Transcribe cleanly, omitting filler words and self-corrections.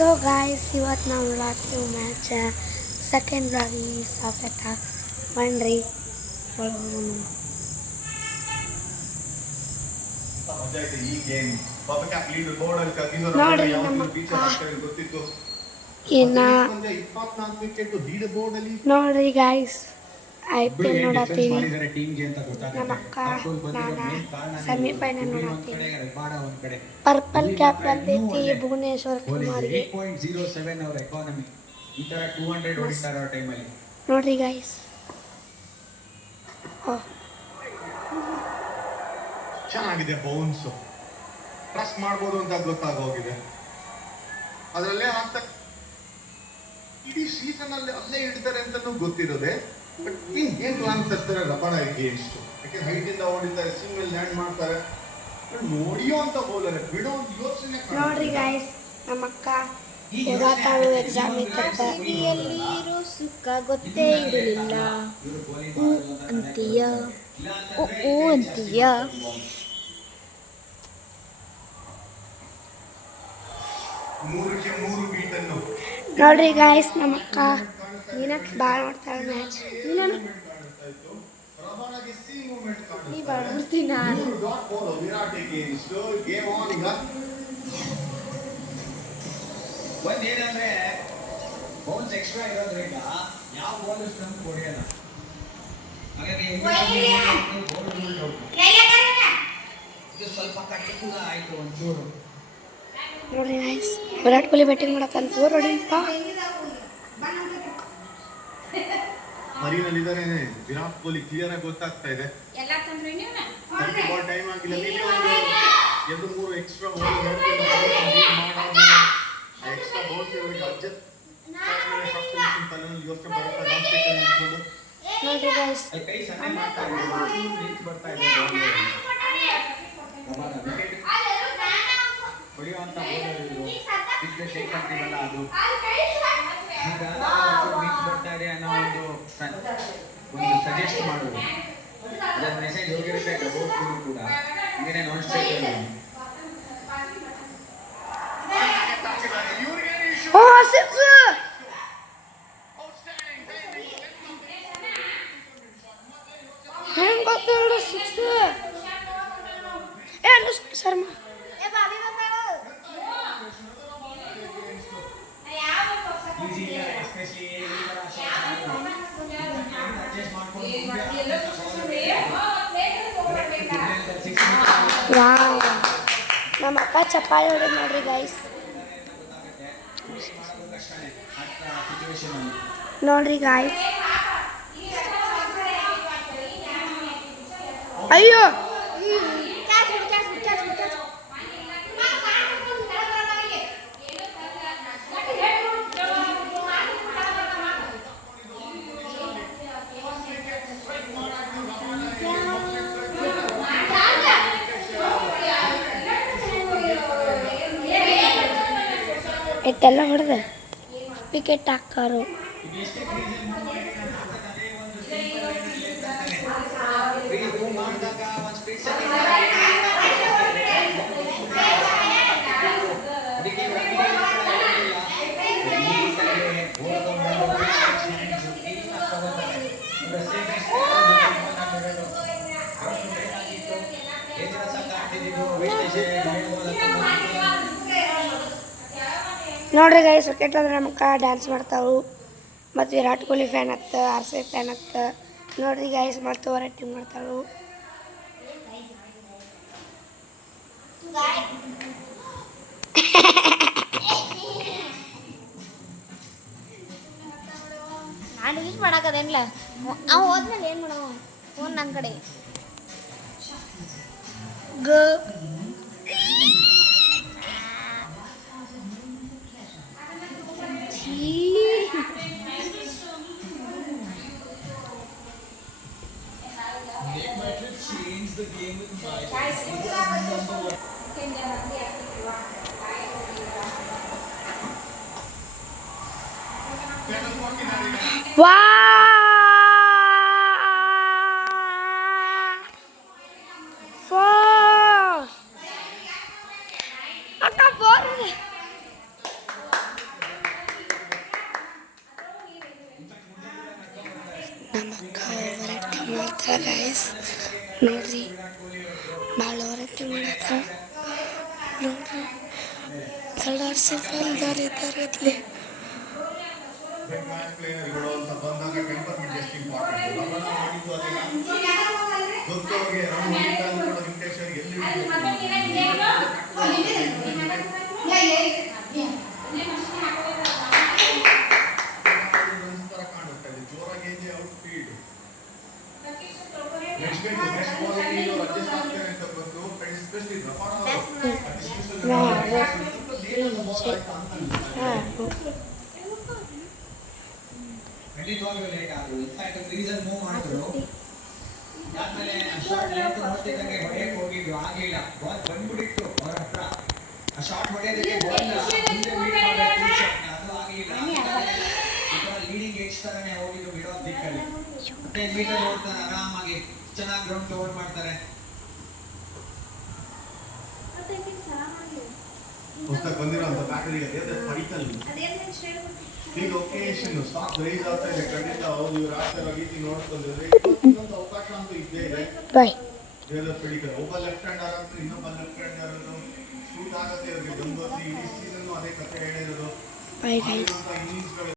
so guys ಇವತ್ತು ನಾವು ನೋಡಾತೀವಿ match second ಬ್ಲಾಗಿ ಸಾಫೆತ ಬನ್ರಿ ನೋಡ್ರಿ ಗಾಯ್ಸ್ IPL ನೋಡತ್ತೀವಿ ನಮ್ಮ ಅಕ್ಕ ನಾನು ಸೆಮಿಫೈನಲ್ ನೋಡತ್ತೀವಿ ಪರ್ಪಲ್ ಕ್ಯಾಪ್ ಬಂದೈತಿ ಭುವನೇಶ್ವರ್ ಕುಮಾರ್ಗೆ ನೋಡ್ರಿ ಗಾಯ್ಸ್ ಚೆನ್ನಾಗಿದೆ ಬೌನ್ಸ್ ಪ್ರೆಸ್ ಮಾಡ್ಬೋದು ಅಂತ ಗೊತ್ತಾಗೋಗಿದೆ ಅದರಲ್ಲೇ ಆಗ್ತಾ ಇಡೀ ಸೀಸನ್ ಅಲ್ಲಿ ಅಲ್ಲೇ ಇಡ್ತಾರೆ ಅಂತನೂ ಗೊತ್ತಿರೋದೆ ಬಟ್ ಏನ್ ಗೇಮ್ ಪ್ಲಾನ್ ತರ್ತಾರೆ ರಬಡ ಅಗೇನ್ಸ್ಟ್ ಯಾಕೆ ಹೈಟ್ ಇಂದ ಓಡಿತಾರೆ ಸಿಂಗಲ್ ಲ್ಯಾಂಡ್ ಮಾಡ್ತಾರೆ ನೋಡಿಯೋ ಅಂತ ಬೌಲರ್ ಬಿಡೋ ಒಂದು ಯೋಚನೆ ನೋಡ್ರಿ ಗಾಯ್ಸ್ ನಮ್ಮ ಅಕ್ಕ ಓದಾತಾಳು ಎಕ್ಸಾಮ್ ಇರೋ ಸುಖ ಗೊತ್ತೇ ಇರಲಿಲ್ಲ ಅಂತೀಯ ಓ ಅಂತೀಯ ನೋಡ್ರಿ ಗಾಯ್ಸ್ ನಮ್ಮ ಅಕ್ಕ ನೀನಕ್ಕೆ ಭಾಳ ನೋಡ್ತಾಳೆ ಮ್ಯಾಚ್ ನೀ ಭಾಳ ನೋಡ್ತೀನಿ ನಾನು ಒಂದೇನಂದ್ರೆ ಬೌನ್ಸ್ ಎಕ್ಸ್ಟ್ರಾ ಇರೋದ್ರಿಂದ ಯಾವ ಬಾಲ್ ಸ್ಟಂಪ್ ಹೊಡೆಯಲ್ಲ ಹಾಗಾಗಿ ಇದು ಸ್ವಲ್ಪ ಕಟ್ಟಿಂಗ್ ಆಯ್ತು ಒಂಚೂರು ನೋಡ್ರಿ ಗಾಯ್ಸ್ ವಿರಾಟ್ ಕೊಹ್ಲಿ ಬ್ಯಾಟಿಂಗ್ ಮಾಡತ್ತಾನ 4 ಹೊಡಿಲ್ಪ ಮರಿನಲ್ಲಿದ್ದಾರೆ ವಿರಾಟ್ ಕೊಹ್ಲಿ ಕ್ಲಿಯರ್ ಆಗಿ ಗೊತ್ತಾಗ್ತಾ ಇದೆ ಬಾಲ್ ಟೈಮ್ ಆಗಿಲ್ಲ ಎರಡು ಮೂರು ಎಕ್ಸ್ಟ್ರಾ ಬಾಲ್ ಎಕ್ಸ್ಟ್ರಾ ಬಾಲ್ಸ್ ಇರೋರಿಗೆ ಅರ್ಜೆಂಟ್ ಯೋಚನೆ ಬರುತ್ತೆ ನೋಡ್ರಿ ಗಾಯ್ಸ್ ಕೈ ಸಣ್ಣ ಮಾಡ್ತಾ ರೀಚ್ ಬರ್ತಾ ಇದೆ ಹೊಡೆಯುವಂತ ಬೌಲರ್ ಶೇಕ್ ಅಂತೀವಲ್ಲ ಅದು ಈಗ ರೀಚ್ ಬರ್ತಾ ಇದೆ ಅನ್ನೋ ಒಂದು ಸಜೆಸ್ಟ್ ಮಾಡೋದು ಅದರ ಮೆಸೇಜ್ ಹೋಗಿರುತ್ತೆ ಬೋರ್ಡ್ ಕೂಡ ಹಿಂಗೇನೆ ನಾನ್ ಸ್ಟ್ರೈಕ್ ಓ ಸಿಕ್ಸ್ ಹೆಂಗ್ ಗೊತ್ತಿಲ್ಲ ಸಿಕ್ಸ್ ಅನುಷ್ಕಾ ಶರ್ಮಾ ವಾವ್ ನಮ್ಮ ಅಕ್ಕ ಚಪ್ಪಾಳೆ ಹೊಡಿ ನೋಡ್ರಿ ಗೈಸ್ ನೋಡ್ರಿ ಗಾಯ್ಸ್ ಅಯ್ಯೋ ಇಟ್ಟೆಲ್ಲ ಹೊಡೆದ ವಿಕೆಟ್ ಹಾಕಾರು ನೋಡ್ರಿ ಗೈಸ್ ವಿಕೆಟ್ ಅಂದ್ರೆ ನಮ್ಮಕ್ಕ ಡ್ಯಾನ್ಸ್ ಮಾಡ್ತಾವು ಮತ್ತು ವಿರಾಟ್ ಕೊಹ್ಲಿ ಫ್ಯಾನ್ ಹತ್ತ RCB ಫ್ಯಾನ್ ಹತ್ತ ನೋಡ್ರಿ ಗೈಸ್ ಮತ್ತು ವೆರೈಟಿ ಮಾಡ್ತಾಳು ನಾನು ಯೂಸ್ ಮಾಡಾಕದೇನಿಲ್ಲ ಅವ ಹೋದ್ಮೇಲೆ ಏನು ಮಾಡೋ ಫೋನ್ ನನ್ನ ಕಡೆ ವಾ ಅಕ್ಕ ವೆರೈಟಿ ಮಾಡ್ತಾರೆ ಗೈಸ್ ನೋಡ್ರಿ ಭಾಳ ವೆರೈಟಿ ಮಾಡತ್ತಾರ ನೋಡ್ರಿ ಕಲರ್ಸ್ ಇದ್ದಾರೆ ಇದ್ದಾರಲ್ಲಿ ಪ್ಲೇಯರ್ಗಳು ಅಂತ ಬಂದಾಗ ಟೆಂಪರ್ಮೆಂಟ್ ಎಷ್ಟು ಇಂಪಾರ್ಟೆಂಟ್ ನಾವೆಲ್ಲ ಮಾಡಿದ್ದು ಅದನ್ನ ಗೊತ್ತವ್ರಿಗೆ ವೆಂಕಟೇಶ್ವರ್ ಎಲ್ಲಿ ತರ ಕಾಣುತ್ತೆ ಜೋರಾಗಿ out field next quality adjust ಆಗ್ತಾರೆ ಅಂತ ಗೊತ್ತು ಎಸ್ಪೆಷಲಿ ಖಂಡಿತವಾಗ್ಲೂ ಲೇಟ್ ಆದ್ರು ಇನ್ಫ್ಯಾಕ್ಟ್ ರೀಸನ್ ಮೂವ್ ಮಾಡಿದ್ರು ಆದ್ಮೇಲೆ ಶಾರ್ಟ್ ಲೆಂತ್ ನೋಡ್ತಿದ್ದಂಗೆ ಹೊಡೆಯಕ್ಕೆ ಹೋಗಿದ್ದು ಆಗ್ಲಿಲ್ಲ ಬಾಲ್ ಬಂದ್ಬಿಟ್ಟಿತ್ತು ಅವ್ರ ಹತ್ರ ಆ ಶಾರ್ಟ್ ಹೊಡೆಯೋದಕ್ಕೆ ಬಾಲ್ ಮುಂದೆ ಮೀಟ್ ಮಾಡಬೇಕು ಅದು ಆಗ್ಲಿಲ್ಲ ಲೀಡಿಂಗ್ ಏಜ್ ತರನೇ ಹೋಗಿದ್ದು ವಿರೋಧ ದಿಕ್ಕಲ್ಲಿ ಮತ್ತೆ ಮೀಟರ್ ಓಡ್ತಾರೆ ಆರಾಮಾಗಿ ಚೆನ್ನಾಗಿ ಗ್ರೌಂಡ್ ಕವರ್ ಮಾಡ್ತಾರೆ ಹೊಸದಾಗಿ ಬಂದಿರೋಂಥ ಬ್ಯಾಟರಿಗೆ ಅದೇ ಫೈಟಲ್ ಈಗ ಒಕೇಶನ್ ಸ್ಟಾಕ್ ರೈಸ್ ಆಗ್ತಾ ಇದೆ ಖಂಡಿತ ಹೌದು ಇವ್ರು ಆಗ್ತಾ ಇರೋ ರೀತಿ ನೋಡ್ಕೊಂಡಿದ್ರೆ ಇನ್ನೊಂದು ಅವಕಾಶ ಅಂತೂ ಇದ್ದೇ ಇದೆ ಬಾಯ್ ದೇವರ ಪಡಿಕರ್ ಒಬ್ಬ ಲೆಫ್ಟ್ ಹ್ಯಾಂಡ್ ಆಗುತ್ತೆ ಇನ್ನೊಬ್ಬ ಲೆಫ್ಟ್ ಹ್ಯಾಂಡ್ ಆಗೋದು ಶೂಟ್ ಆಗುತ್ತೆ ಇವ್ರಿಗೆ ಬಂದು ಇಡೀ ಸೀಸನ್ ಅದೇ ಕಥೆ ಹೇಳಿರೋದು ಬಾಯ್ ಗೈಸ್ ಇನ್ನಿಂಗ್ಸ್ಗಳು